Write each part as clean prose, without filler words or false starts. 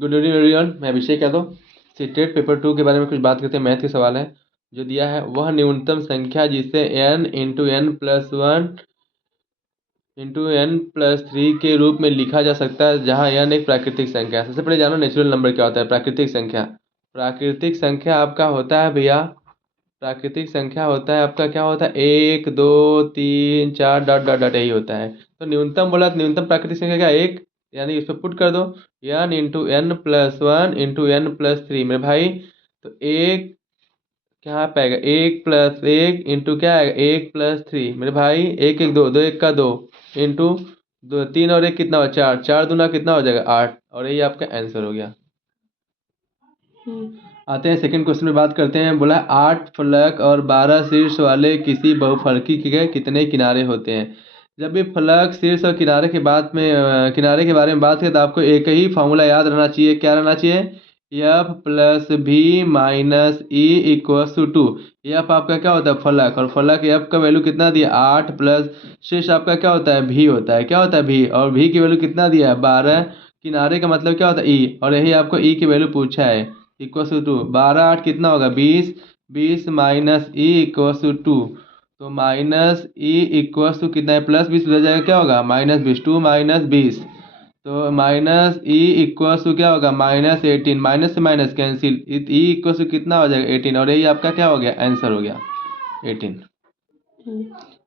Good evening everyone, मैं Abhishek Yadav. CTET paper 2 के बारे में कुछ बात करते हैं। मैथ के सवाल है जो दिया है, वह न्यूनतम संख्या जिसे n into n plus 1 into n plus 3 के रूप में लिखा जा सकता है, जहाँ n एक प्राकृतिक संख्या है। सबसे पहले जानो नेचुरल नंबर क्या होता है। प्राकृतिक संख्या, प्राकृतिक संख्या आपका होता है भैया, प्राकृतिक संख्या होता है आपका क्या होता है, 1 2 3 4 डॉट डॉट डॉट, यही होता है। तो न्यूनतम बोला तो न्यूनतम प्राकृतिक संख्या क्या, 1, यानी इस पर पुट कर दो n into n plus 1 into n plus 3 मेरे भाई। तो एक क्या पाएगा, 1 प्लस 1 इंटू क्या आएगा, 1 प्लस 3 मेरे भाई। 1 1 2 2 1 का 2 इंटू 2 3 और 1 कितना हो, 4 4 दूना कितना हो जाएगा, 8, और यही आपका आंसर हो गया। आते हैं सेकंड क्वेश्चन में बात करते हैं। बोला 8 फलक और 12 शीर्ष वाले किसी बहुफलकी के कितने किनारे होते हैं। जब भी फलक, शीर्ष और किनारे के किनारे के बारे में बात करें तो आपको एक ही फॉर्मूला याद रहना चाहिए। क्या रहना चाहिए, F plus B minus E equals to 2। F आपका क्या होता है, फलक, और फलक एफ का वैल्यू कितना दिया, 8, प्लस शीर्ष आपका क्या होता है, भी होता है। क्या होता है, भी, और भी की वैल्यू कितना दिया है, 12। किनारे का मतलब क्या होता है, ई, और यही आपको ई की वैल्यू पूछा है, इक्वल्स टू 2। 12 8 कितना होगा, 20, 20 माइनस ई इक्वल्स टू 2। तो माइनस ई इक्वल्स टू कितना है, प्लस 20 हो जाएगा, क्या होगा, माइनस 20, 2 माइनस 20। तो माइनस ई इक्वल्स टू क्या होगा, माइनस 18, माइनस से minus cancel, E equals to कितना हो जाएगा, 18, और यही आपका क्या हो गया, आंसर हो गया 18।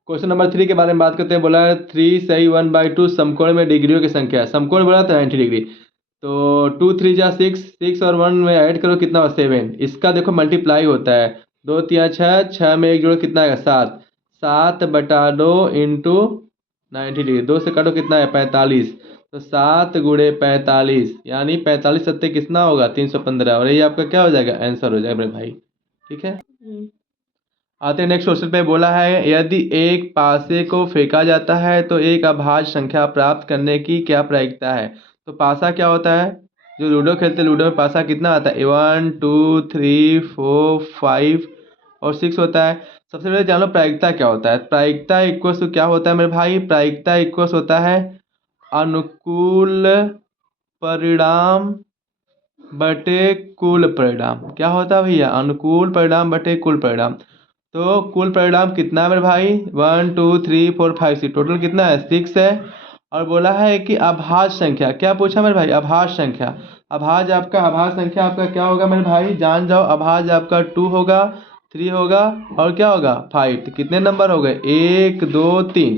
क्वेश्चन नंबर 3 के बारे में बात करते हैं। बोला है 3 सही 1/2 समकोण में डिग्रियों की संख्या है। समकोण बोला था 90 डिग्री, तो 2 3 जा 6, 6 और 1 में ऐड करो कितना हो, 7। इसका देखो मल्टीप्लाई होता है, 2 3 6, 6 में एक जोड़ो कितना आएगा, 7, 7 बटा 2 इंटू 90 डिग्री, 2 से काटो कितना है, 45। तो 7 गुणे 45 यानी 45 सत्ते कितना होगा, 315, और यही आपका क्या हो जाएगा, आंसर हो जाएगा मेरे भाई। ठीक है, आते हैं नेक्स्ट क्वेश्चन पे। बोला है यदि एक पासे को फेंका जाता है तो एक अभाज्य संख्या प्राप्त करने की क्या प्रायिकता है। तो पासा क्या होता है, जो लूडो खेलते हैं, लूडो में पासा कितना आता है, 1 2 3 4 5 और 6 होता है। सबसे पहले जान लो प्रायिकता क्या होता है। प्रायिकता इक्वल्स टू क्या होता है मेरे भाई, प्रायिकता इक्वल्स होता है अनुकूल परिणाम बटे कुल परिणाम। क्या होता है भैया, अनुकूल परिणाम बटे कुल परिणाम। तो कुल परिणाम कितना है मेरे भाई, 1 2 3 4 5 6, टोटल कितना है, 6 है। और बोला है कि अभाज्य संख्या, क्या पूछा मेरे भाई, अभाज्य संख्या। अभाज्य संख्या आपका क्या होगा मेरे भाई, जान जाओ, अभाज्य आपका 2 होगा, 3 होगा, और क्या होगा, 5। तो कितने नंबर हो गए, 1 2 3,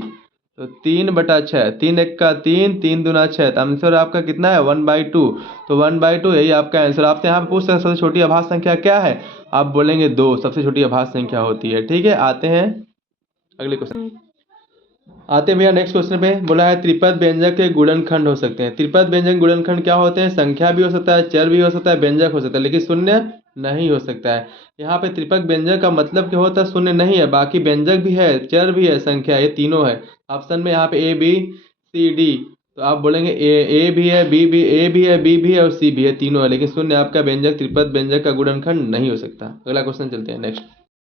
तो 3/6, 3 1 का 3, 3 दूना 6, तो आंसर आपका कितना है, 1/2। तो 1/2 यही आपका आंसर। आपसे यहाँ पे पूछ सकते हैं सबसे छोटी अभाज्य संख्या क्या है, आप बोलेंगे 2 सबसे छोटी अभाज्य संख्या होती है। ठीक है, आते हैं अगले क्वेश्चन। आते हैं भैया नेक्स्ट क्वेश्चन पे। बोला है त्रिपद व्यंजक के गुणनखंड हो सकते हैं। त्रिपद व्यंजक गुणनखंड क्या होते हैं, संख्या भी हो सकता है, चर भी हो सकता है, व्यंजक हो सकता है, लेकिन शून्य नहीं हो सकता है। यहाँ पे त्रिपद व्यंजक का मतलब क्या होता है, शून्य नहीं है, बाकी व्यंजक भी है, चर भी है, संख्या, ये तीनों है। ऑप्शन में यहाँ पे ए बी सी डी, तो आप बोलेंगे ए भी है, बी भी, ए भी है, बी भी है और सी भी है, तीनों है, लेकिन शून्य आपका व्यंजक, त्रिपद व्यंजक का गुणनखंड नहीं हो सकता। अगला क्वेश्चन चलते हैं नेक्स्ट।